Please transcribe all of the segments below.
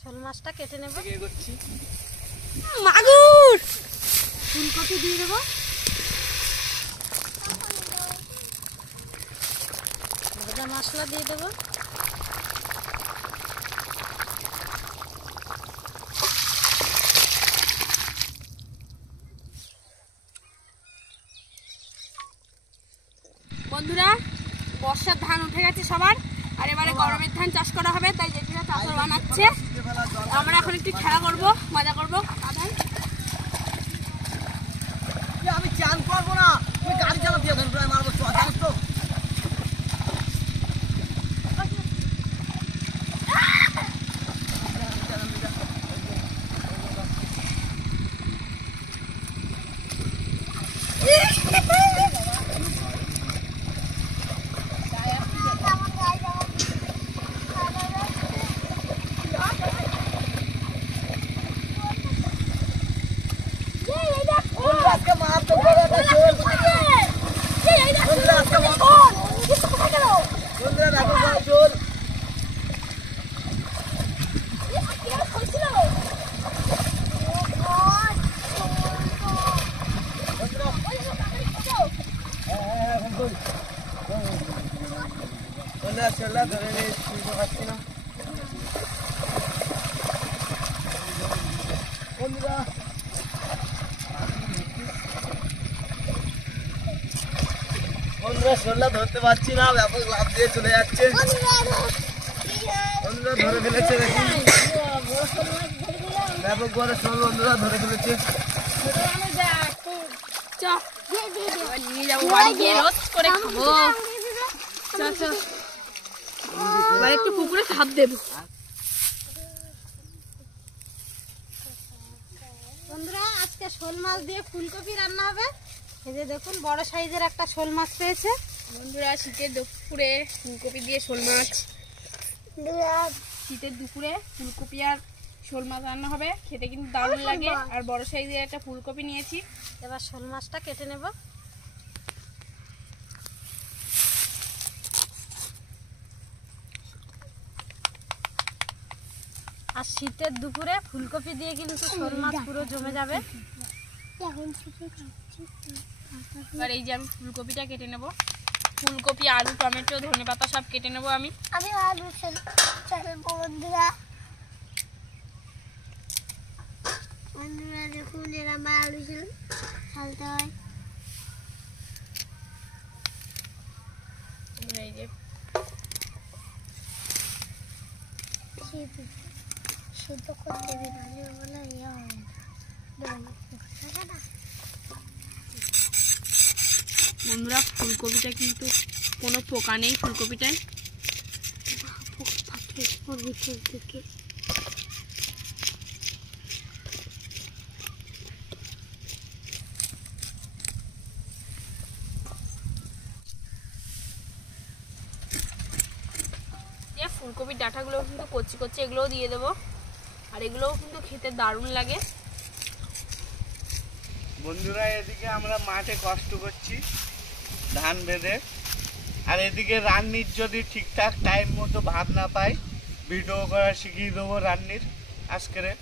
শোল মাছটা কেটে নেব। মাগুর ফুলকপি দিয়ে দেবো, ভাজা মশলা দিয়ে দেবো, বন্ধুরা বর্ষার ধান উঠে গেছে সবার, আর এবারে গরমের ধান চাষ করা হবে, তাই জেঠিরা চাষর বানাচ্ছে। আমরা এখন একটু খেলা করবো, মজা করবো। আমি চান করবো না, তুমি গাড়ি চালাতে এখন প্রায় মারবো জানিস তো। শোলা ধরতে পারছি না, ব্যাপক লাভ দিয়ে চলে যাচ্ছে। বন্ধুরা ধরে ফেলেছে, দেখি ব্যাপক বড় শোল বন্ধুরা ধরে ফেলেছে। একটু পুকুরে ঝাঁপ দেবো। বন্ধুরা আজকে শোল মাছ দিয়ে ফুলকপি রান্না হবে। এই যে দেখুন বড় সাইজের একটা শোল মাছ পেয়েছে। বন্ধুরা শীতের দুপুরে ফুলকপি দিয়ে শোল মাছ, শীতের দুপুরে ফুলকপি আর শোল মাছ রান্না হবে, খেতে কিন্তু দারুণ লাগে। আর বড় সাইজের একটা ফুলকপি নিয়েছি, এবার শোল মাছটা কেটে নেব। আর শীতের দুপুরে ফুলকপি দিয়ে কিন্তু শোল মাছ পুরো জমে যাবে। এবার এই যে আমি ফুলকপিটা কেটে নেব, ফুলকপি আলু টমেটো ধনেপাতা সব কেটে নেব। আমি আলু চালবো। বন্ধুরা দেখুন এরা আমার আলু চালতে হয়। এই যে সিদ্ধ করতে হবে, বলে ইয়ে হয় না। বন্ধুরা ফুলকপিটা কিন্তু কোনো পোকা নেই ফুলকপিটায়। ফুলকপির ডাঁটাগুলো কিন্তু কচি কচি, এগুলোও দিয়ে দেবো। আর এগুলোও কিন্তু খেতে দারুণ লাগে। বন্ধুরা এদিকে আমরা মাঠে কষ্ট করছি ধান বেঁধে, আর এদিকে রান্নির যদি ঠিকঠাক টাইম মতো ভাত না পাই, ভিডিও করা শিখিয়ে দেবো রান্নির আজকে।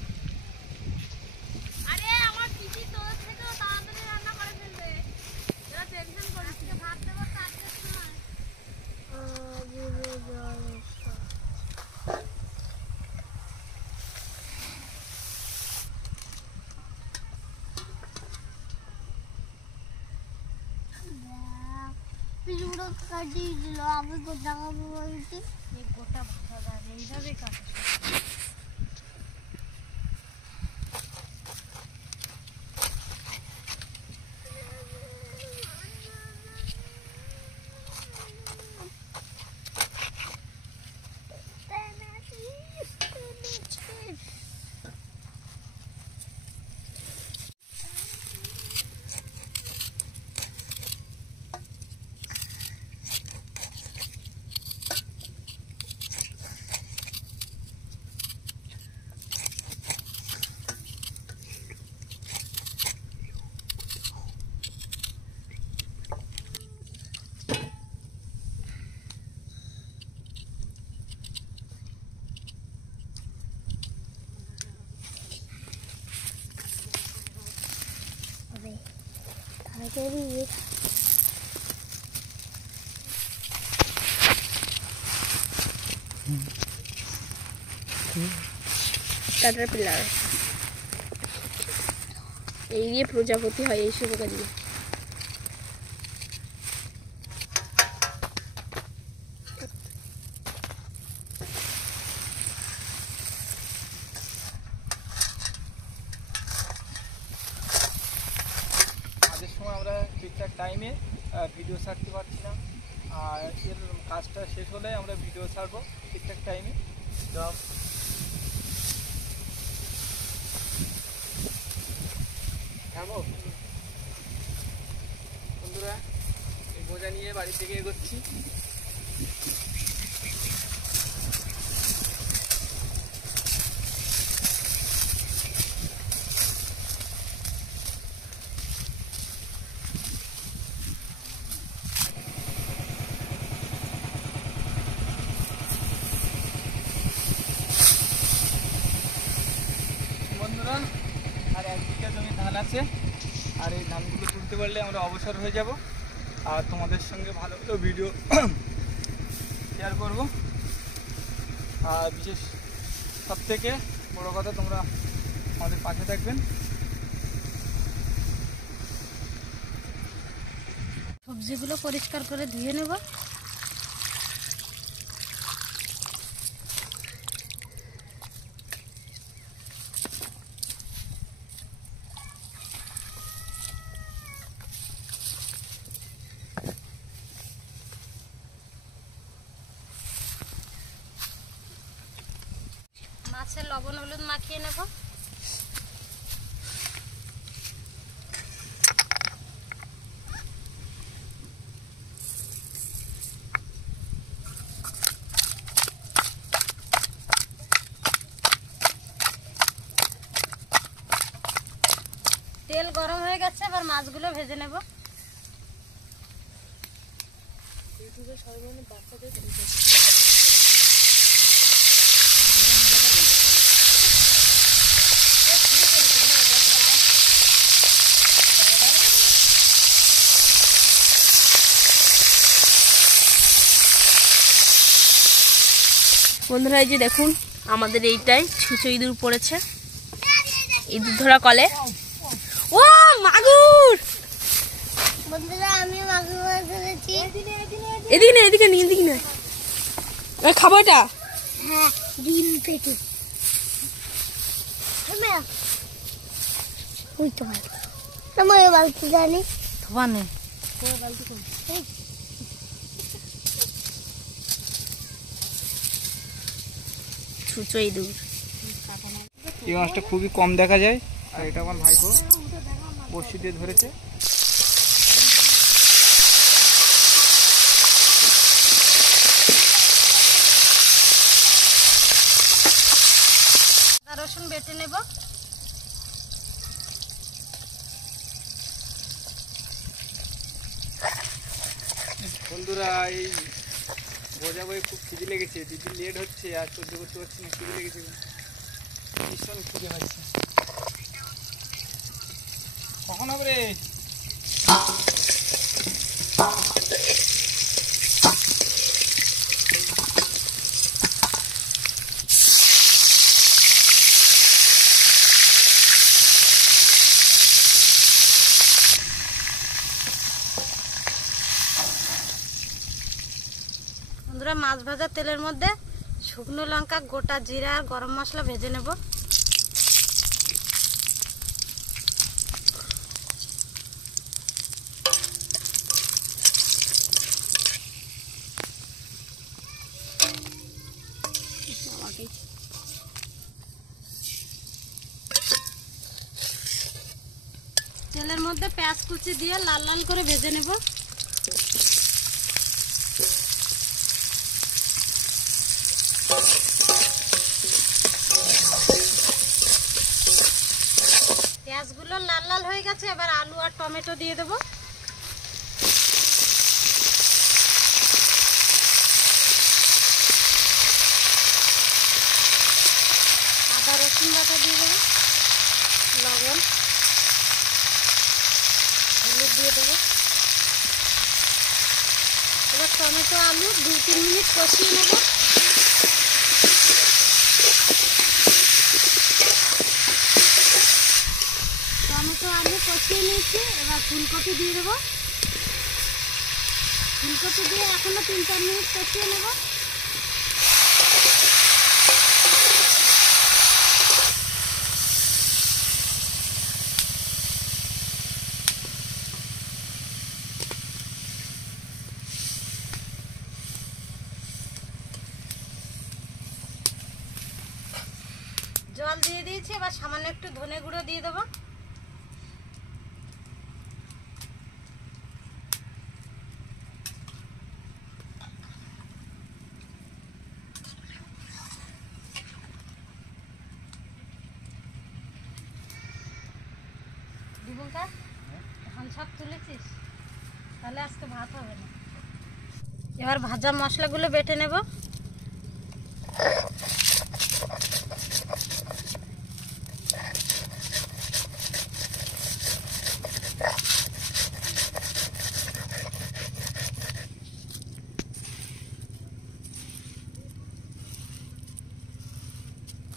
কাটিয়ে দিল, আমি গোটা খাবো বলছি। গোটা ভাজা যাবে এইভাবে কাটা। ক্যাটারপিলার এই দিয়ে প্রজাপতি হয় এই শুভকা দিয়ে। কাজের সময় আমরা ঠিকঠাক টাইমে ভিডিও ছাড়তে পারছি না, আর এর কাজটা শেষ হলে আমরা ভিডিও ছাড়বো ঠিকঠাক টাইমে। থামো বন্ধুরা, এই বোঝা নিয়ে বাড়ি থেকে এগোচ্ছি। বন্ধুরা, আর একদিকে জমি ধান আছে, আর এই ধানগুলো তুলতে পারলে আমরা অবসর হয়ে যাব, আর তোমাদের সঙ্গে ভালো ভালো ভিডিও শেয়ার করব। আর বিশেষ সব থেকে বড়ো কথা, তোমরা আমাদের পাশে থাকবেন। সবজিগুলো পরিষ্কার করে ধুয়ে নেব। মাছের লবণ হলুদ মাখিয়ে নেব। তেল গরম হয়ে গেছে, এবার মাছগুলো ভেজে নেব। বন্ধুরা, এই যে দেখুন আমাদের এইটাই ছুঁচো ইঁদুর পড়েছে, ইঁদুর ধরা কলে। ও মাগুর! বন্ধুরা, আমি মাগুর মাছ ধরেছি। এদিকে না, এদিকে না, এদিকে না, খাবো এটা। হ্যাঁ, ডিম পেটে ওই তো ভাই, আমার বালতি জানি ধোয়া নেই। ছুঁচো ইঁদুর। এই মাছটা খুবই কম দেখা যায়, আর এটা আমার ভাইপো বড়শি দিয়ে ধরেছে। আদা রসুন বেটে নেব। বন্ধুরা, এই বোঝা বই খুব খিদে লেগেছে, দিদি লেট হচ্ছে আর সহ্য করতে পারছি না, খিদে লেগেছে, ভীষণ খিদে হচ্ছে। কখন হবে রে? বন্ধুরা, মাছ ভাজা তেলের মধ্যে শুকনো লঙ্কা, গোটা জিরা আর গরম মশলা ভেজে নেব। তেলের মধ্যে পেঁয়াজ কুচি দিয়ে লাল লাল করে ভেজে নেব। পেঁয়াজগুলো লাল লাল হয়ে গেছে, এবার আলু আর টমেটো দিয়ে দেব। আদা রসুন বাটা দিয়ে দেব, লবণ, হলুদ দিয়ে দেবো। এবার টমেটো আলু 2-3 মিনিট কষিয়ে নেব। টমেটো আলু কষিয়ে নিয়েছি, এবার ফুলকপি দিয়ে দেবো। ফুলকপি দিয়ে এখনো 3-4 মিনিট কষিয়ে নেব। জল দিয়ে দিয়েছি, এবার সামান্য একটু ধনে গুঁড়ো দিয়ে দেবো। দিবঙ্কা, ধান সব তুলেছিস? তাহলে আজকে ভাত হবে না। এবার ভাজা মশলাগুলো বেটে নেব।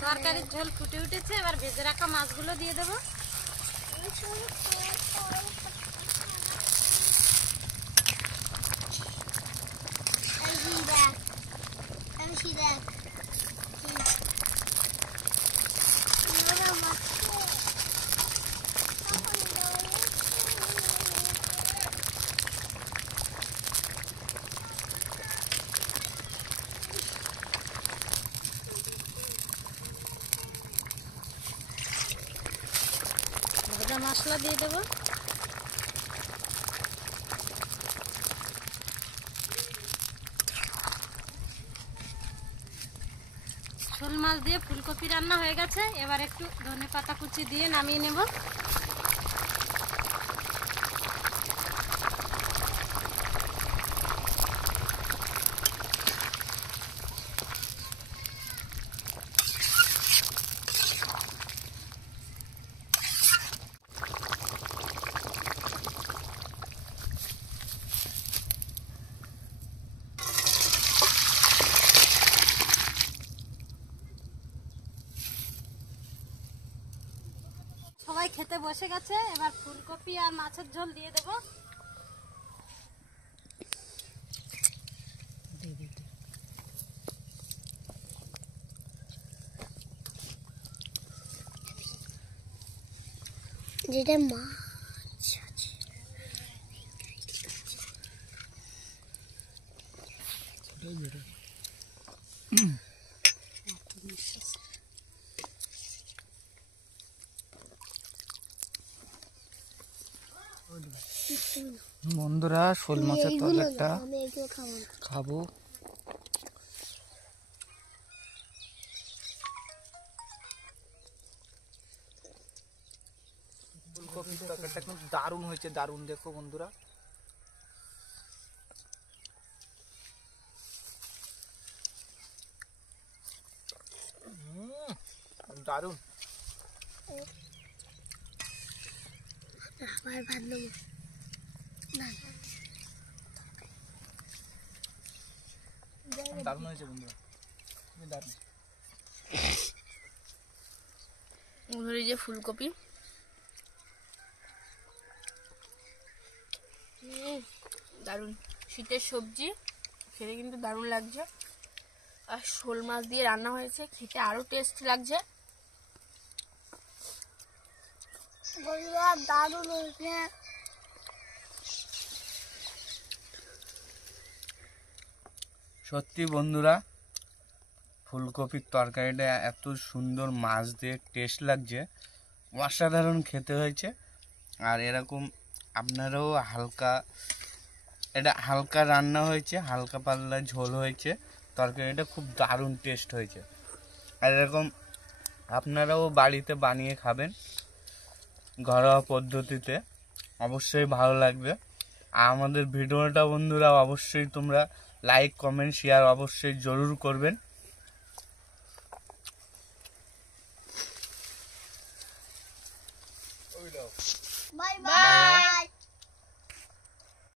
তরকারির ঝোল ফুটে উঠেছে, এবার ভেজে রাখা মাছগুলো দিয়ে দেবো। ভাজা মশলা দিয়ে দেবো। শোল মাছ দিয়ে ফুলকপি রান্না হয়ে গেছে, এবার একটু ধনেপাতা কুচি দিয়ে নামিয়ে নেব। সবাই খেতে বসে গেছে, এবার ফুলকপি আর মাছের ঝোল দিয়ে দেবো। যেটা মাছ আছে বন্ধুরা, শোল মাছের তরকারিটা খাবো। ফুলকপির তরকারিটা কিন্তু দারুণ হয়েছে, দারুণ। দেখো বন্ধুরা, দারুণ। আবার ভাত নেবো না, দারুণ হয়েছে বন্ধুরা, দারুণ। এই যে ফুলকপি, দারুণ। শীতের সবজি খেতে কিন্তু দারুণ লাগছে, আর শোল মাছ দিয়ে রান্না হয়েছে, খেতে আরো টেস্ট লাগছে। বন্ধুরা দারুণ হয়েছে। সত্যি বন্ধুরা, ফুলকপির তরকারিটা এত সুন্দর মাছ দিয়ে টেস্ট লাগছে, অসাধারণ খেতে হয়েছে। আর এরকম আপনারাও এটা হালকা রান্না হয়েছে, হালকা পাতলা ঝোল হয়েছে, তরকারিটা খুব দারুণ টেস্ট হয়েছে। আর এরকম আপনারাও বাড়িতে বানিয়ে খাবেন ঘরোয়া পদ্ধতিতে, অবশ্যই ভালো লাগবে। আর আমাদের ভিডিওটা বন্ধুরা অবশ্যই তোমরা লাইক কমেন্ট শেয়ার অবশ্যই জরুর করবেন। Bye bye.